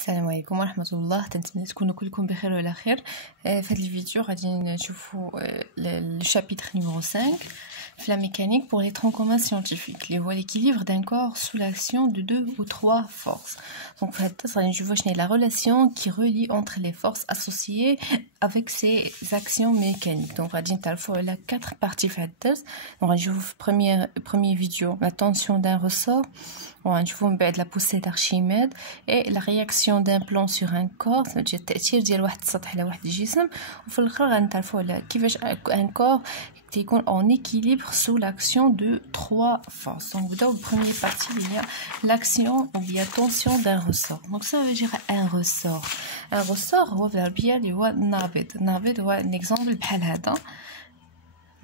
السلام عليكم ورحمة الله. تنتمنى تكونوا كلكم بخير وعلى خير. في هذا الفيديو غادي نشوفوا le chapitre numéro 5 في la mécanique pour les troncs communs scientifiques اللي هو l'équilibre d'un corps sous l'action de 2 ou 3 forces. Donc في هذا الدرس غادي نشوفوا شنو هي la relation qui relie entre les forces associées avec ces actions mécaniques. Donc غادي نتعرفوا على 4 parties في هذا الدرس. Donc غادي نشوفوا في premier vidéo la tension d'un ressort. On va voir la poussée d'Archimède et la réaction d'un plan sur un corps. Ça veut dire التأثير ديال واحد السطح على واحد الجسم. وفي الآخر غنتعرفوا على كيفاش un corps يكون en équilibre sous l'action de 3 forces. Donc نبداو première partie il y a l'action ou la tension d'un ressort. Donc ça veut dire un ressort. Un ressort هو بالعربية اللي هو نابض. نابض هو un exemple بحال هذا.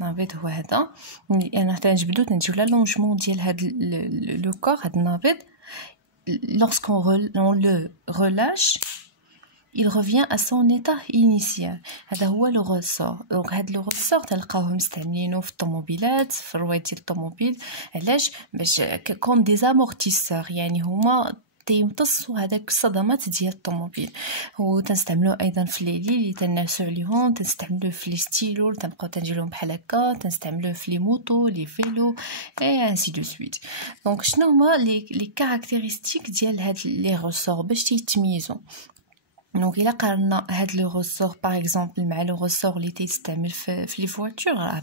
نابض هو هذا. انا حتى نجبدو تنجيو لا لونجمون ديال هاد لو كور هاد النابض. Lorsqu'on le relâche, il revient à son état initial. هذا هو لو ريسور. دونك هاد لو ريسور تلقاوه مستعملينه في الطوموبيلات، في الرواد ديال الطوموبيل. علاش؟ باش كوم دي زامورتيسور، يعني هما تيمتصوا هذاك الصدمات ديال الطوموبيل. وتنستعملوه ايضا في لي لي اللي تنعسو عليهم، تنستعملوه في لي ستيلو تنبقاو تنديروهم بحال هكا، تنستعملوه في لي موطو لي فيلو اي انسي دو سويت. دونك شنو هما لي كاركتيرستيك ديال هاد لي ريسور باش تيتميزوا؟ دونك الا قارنا هاد لو ريسور باغ اكزومبل مع لو ريسور اللي تيستعمل في لي فواتور، راه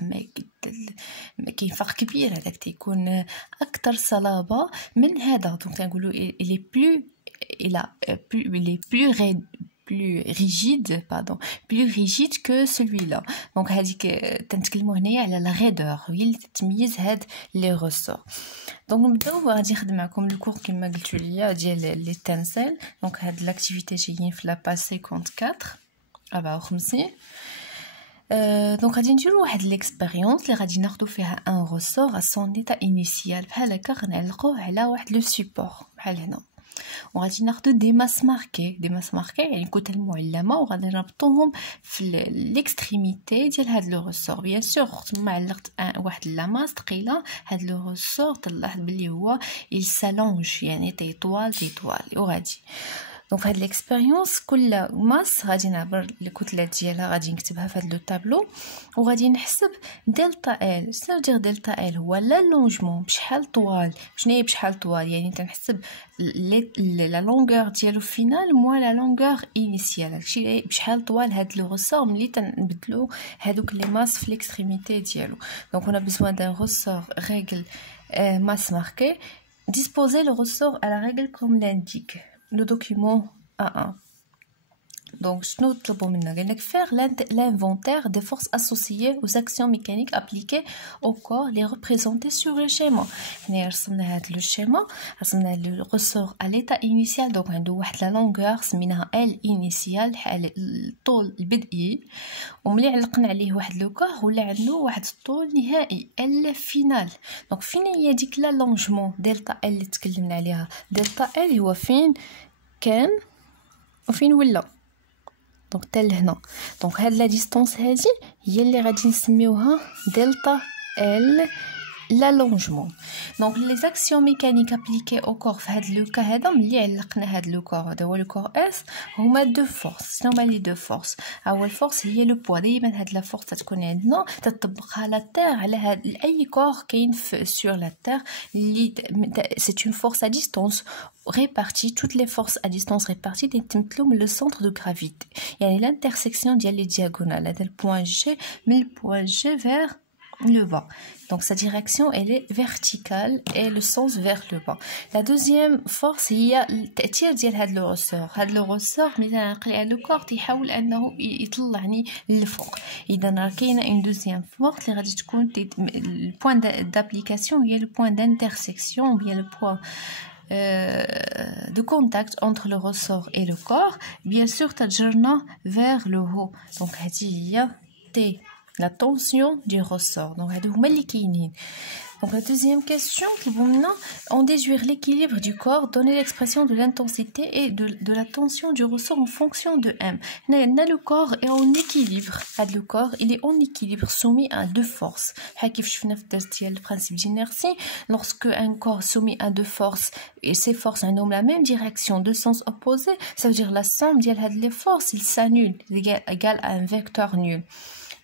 كاين فرق كبير. هذاك تيكون اكثر صلابه من هذا. دونك تنقولوا لي plus rigide que celui-là. Donc هذيك تنتكلموا هنايا على لا غيدور هي اللي تتميز هاد لي ريسور. دونك نبداو غادي نخدم معكم الكور كما قلتوا ليا ديال لي تنسل. دونك هاد لاكتيفيتي جايين في لا باج 54. دونك غادي نديرو واحد ليكسبيريونس اللي غادي ناخدو فيها ان ريسور ا سون ايتا انيسيال بحال هكا، غنعلقوه على واحد لو سيبور بحال هنا. وغادي ناخدو دي ماس ماركي يعني كتل معلمه، وغادي نربطوهم في ليكستريميتي ديال هاد لو ريسور. بيان سور ما علقت واحد لاماس ثقيله، هاد لو ريسور تلاحظ بلي هو يسالونج، يعني تيطوال وغادي. دونك هاد ليكسبيريونس كل ماس غادي نعبر الكتلات ديالها، غادي نكتبها في هاد لو طابلو، وغادي نحسب دلتا ال. شنو دير دلتا ال؟ هو لا لونجمون بشحال طوال. شنو هي بشحال طوال؟ يعني تنحسب لا لونغور ديالو فينال موا لا لونغور انيسيال. هادشي بشحال طوال هاد لو ريسور ملي تنبدلو هادوك لي ماس في ليكستريميتي ديالو. دونك on a besoin d'un ressort règle masse marquée. Disposez le ressort à la règle comme l'indique le document A1. Donc, nous devons faire l'inventaire des forces associées aux actions mécaniques appliquées au corps, les représenter sur le schéma. Nous avons le schéma, nous avons le ressort à l'état initial. Donc, nous avons la longueur, L initial, le طول البدئي. وملي علقنا عليه واحد لو كور ولا عنده واحد الطول نهائي L فينال. دونك فين هي ديك لا لونجمون دلتا L اللي تكلمنا عليها؟ دلتا L هو فين كان وفين ولا. دونك حتى لهنا. دونك هاد لا ديستونس هادي هي اللي غادي نسميوها دلتا ال لا لونجمون. دونك لي زاكسيون ميكانيك ابليكي او كور في هاد لو كا هذا ملي علقنا هاد لو كور هذا هو لو كور اس، هما دو فورس. شنو هما لي دو فورس؟ اول فورس هي لو بوا. دائما هاد لا فورس تكون عندنا تطبقها لا تير على هاد اي كور كاين سور لا تير اللي سي اون فورس ا ديستونس réparties. Toutes les forces à distance réparties déterminent le centre de gravité, يعني l'intersection ديال les diagonales هذا البوان جي من البوان جي vers le bas. Donc sa direction elle est verticale et le sens vers le bas. La deuxième force هي التأثير ديال هاد لو ريسور. هاد لو ريسور ملي نعقل على لو كور تيحاول انه يطلعني للفوق. اذا راه كاينه اون دوزيام فورس اللي غادي تكون البوان دابليكاسيون هي لو بوان دانترسيكسيون بيان لو بوان de contact entre le ressort et le corps. Bien sûr تجرنا vers le haut. Donc هذه هي T la tension du ressort. Donc هادو هما اللي كاينين. Donc la deuxième question, on déduire l'équilibre du corps, donner l'expression de l'intensité et de la tension du ressort en fonction de M. Le corps est en équilibre. Le corps, il est en équilibre, soumis à deux forces. Le principe d'inertie, lorsque un corps soumis à deux forces, et ces forces ont la même direction, deux sens opposés, ça veut dire la somme des forces, il s'annule, égale à un vecteur nul.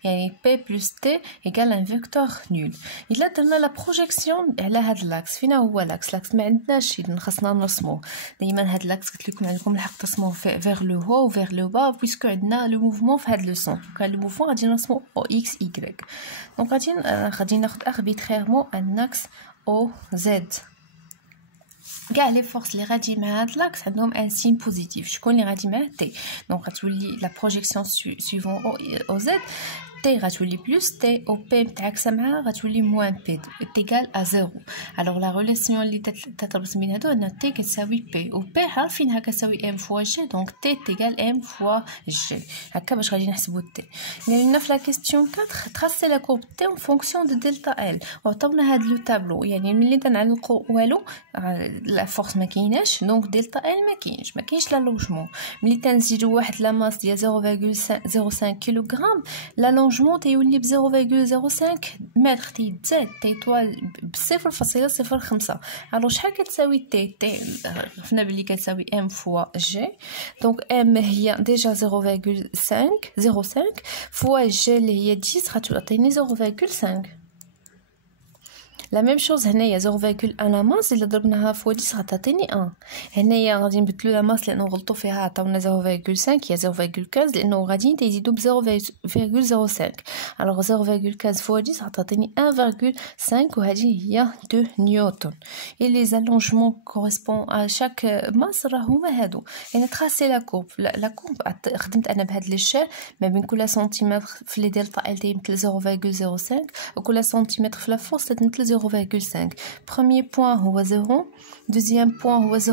يعني P plus T égale un vecteur nul. إلا درنا لا بروجيكسيون على هاد لاكس، فينا هو لاكس ما عندناش شي خاصنا نرسموه. دائما هاد لاكس قلت لكم عندكم الحق ترسموه فيغ لو هو و فيغ لو با بويسكو عندنا لو موفمون في هاد لو سون. كان لو موفمون غادي نرسمو او اكس ايغريك. دونك غادي ناخد اربيتريرمون ان اكس او زد. كاع لي فورس اللي غادي مع هاد لاكس عندهم ان سين بوزيتيف. شكون اللي غادي معاه تي؟ دونك غتولي لا بروجيكسيون سويفون او زد T غتولي plus T au P متعاكسة معها غتولي moins P égal à 0. alors la relation اللي تتربط بين هادو أن T كتساوي P و P عارفينها كتساوي M fois G donc T égal M fois G. هكا باش غادي نحسبو T. يعني في la question 4 tracer la courbe T en fonction de delta L. وعطاونا هاد لو تابلو يعني ملي تنعلقو والو لا فورس ما كايناش دونك دلتا L ما كاينش لا لونجمون. ملي تنزيدو واحد لا ماس ديال 0.05 كيلوغرام لا لونجمون تيولي ب 0.05 متر تيتزاد تيطوال ب 0.05. الوغ شحال كتساوي تي عرفنا بلي كتساوي ام فوا جي. دونك ام هي ديجا 0.05 فوا جي اللي هي 10 غتعطيني 0.5. لا ميم شوز هنايا 0.1 لا ماس الا ضربناها فوا 10 غتعطيني 1. هنايا غادي نبدلو لا ماس لانه غلطوا فيها عطاونا 0.5 هي 0.15 لانه غادي تيزيدوا ب 0.05. الوغ 0.15 فوا 10 غتعطيني 1.5 وهذه هي 2 نيوتن. اي لي زالونجمون كوريسبون ا شاك ماس راه هما هادو. يعني تراسي لا كورب خدمت انا بهاد ليشيل ما بين كل سنتيمتر في لي دلتا ال تيمثل 0.05 وكل سنتيمتر في لا فورس تمثل 0.5. Premier point هو 0. Deuxième point هو 0.5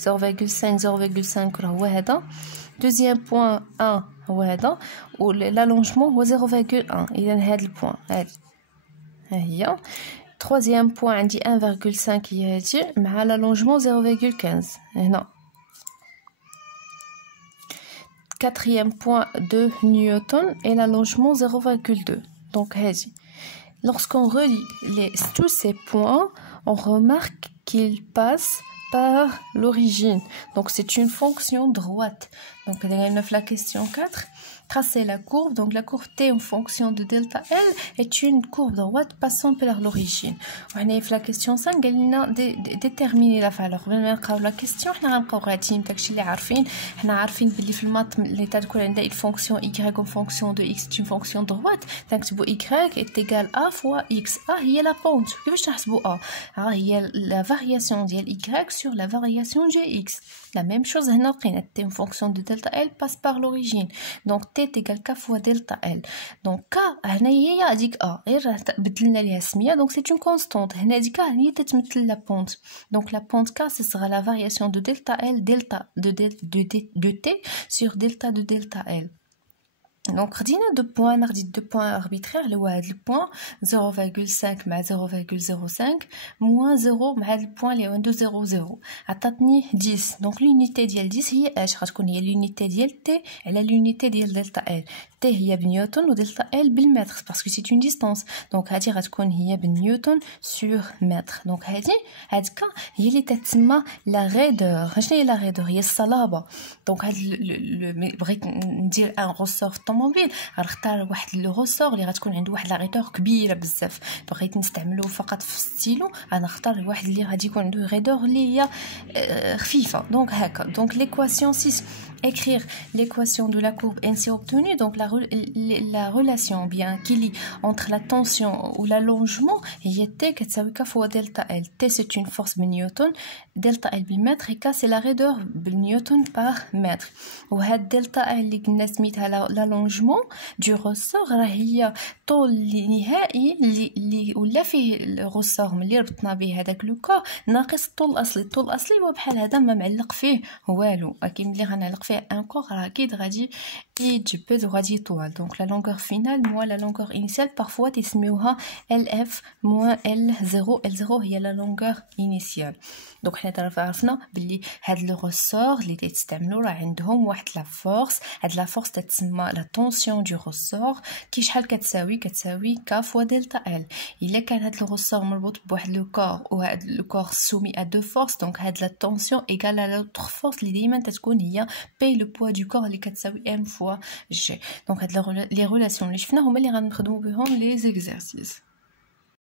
0.05 هو هذا. Deuxième point 1 هو هذا و l'allongement هو 0.1. إذا هذا البوان هذه ها هي. Troisième point عندي 1.5 هي هذه مع l'allongement 0.15 هنا. Quatrième point 2 newton et l'allongement 0.2. Donc هذه. Lorsqu'on relie tous ces points, on remarque qu'ils passent par l'origine. Donc c'est une fonction droite. Donc la question 4, tracer la courbe. Donc la courbe T en fonction de delta L est une courbe droite passant par l'origine. La question 5, elle a déterminé la valeur. La question, on a encore غاديين داكشي اللي عارفين. حنا عارفين بلي في المات اللي تكون عندها une fonction y en fonction de x c'est une fonction droite. تنكتبوا y est égal à fois x. A هي la pente. كيفاش نحسبوا A؟ هي la variation ديال y sur la variation de x. La même chose هنا لقينا T en fonction de delta L passe par l'origine. Donc T est égal K fois delta L. Donc K هنا هي هذيك A غير بدلنا ليها السميه. Donc c'est une constante. هنا ديك هي تتمثل la pente. Donc la pente K ce sera la variation de delta L de T sur delta de delta L. Donc خدينا دو بوين ناخدي دو بوين اربيترير اللي هو هاد البوين 0.5 مع 0.05 موان 0 مع هاد البوين اللي عنده 0.0 عطاتني 10. دونك لونيتي ديال 10 هي اش غتكون هي لونيتي ديال تي على لونيتي ديال دلتا ال. تي هي بنيوتن ودلتا ال بالمتر باسكو سي اون ديستانس. دونك هادي غتكون هي بنيوتن سور متر. دونك هادكا هي اللي تتسمى لا غيدور. شنو هي لا غيدور؟ هي الصلابه. دونك هاد بغيت ندير ان روسور طوموبيل غنختار واحد لو روسور اللي غتكون عنده واحد لا غيدور كبيره بزاف. بغيت نستعملو فقط في الستيلو غنختار واحد اللي غادي يكون عنده غيدور اللي هي خفيفه. دونك هكا. دونك l'équation 6 écrire l'équation de la courbe ainsi obtenue. Donc la relation bien qui lie entre la tension ou l'allongement هي T كتساوي K fois delta L. T c'est une force بالنيوتن, delta L بالمتر et K c'est la raideur بالنيوتن par mètre. وهاد delta L اللي قلنا سميتها changement du ressort راه هي طول النهائي اللي ولا فيه الرسور ملي ربطنا به هذاك لو كور ناقص الطول الاصلي. الطول الاصلي هو بحال هذا ما معلق فيه والو، ولكن ملي غنعلق فيه ان كور راه اكيد غادي يتجبد وغادي يطول. دونك لا لونغور فينال موان لا لونغور انيسيال بارفوا تسميوها ال اف موان ال 0. ال 0 هي لا لونغور انيسيال. دونك حنا دابا عرفنا بلي هاد لو رسور اللي تيستعملوا راه عندهم واحد لا فورس. هاد لا فورس تتسمى لا طونسيون دو رسور كي شحال كتساوي ك فوا دلتا ال. الا كان هاد لو رسور مربوط بواحد لو كور وهاد لو كور سومي ا دو فورس دونك هاد لا طونسيون ايغال ا لوتر فورس اللي ديما تتكون هي بي لو بوا دو كور اللي كتساوي ام فوا جي. دونك هاد لي ريلاسيون اللي شفنا هما اللي غنخدموا بهم لي زيكزارسيس.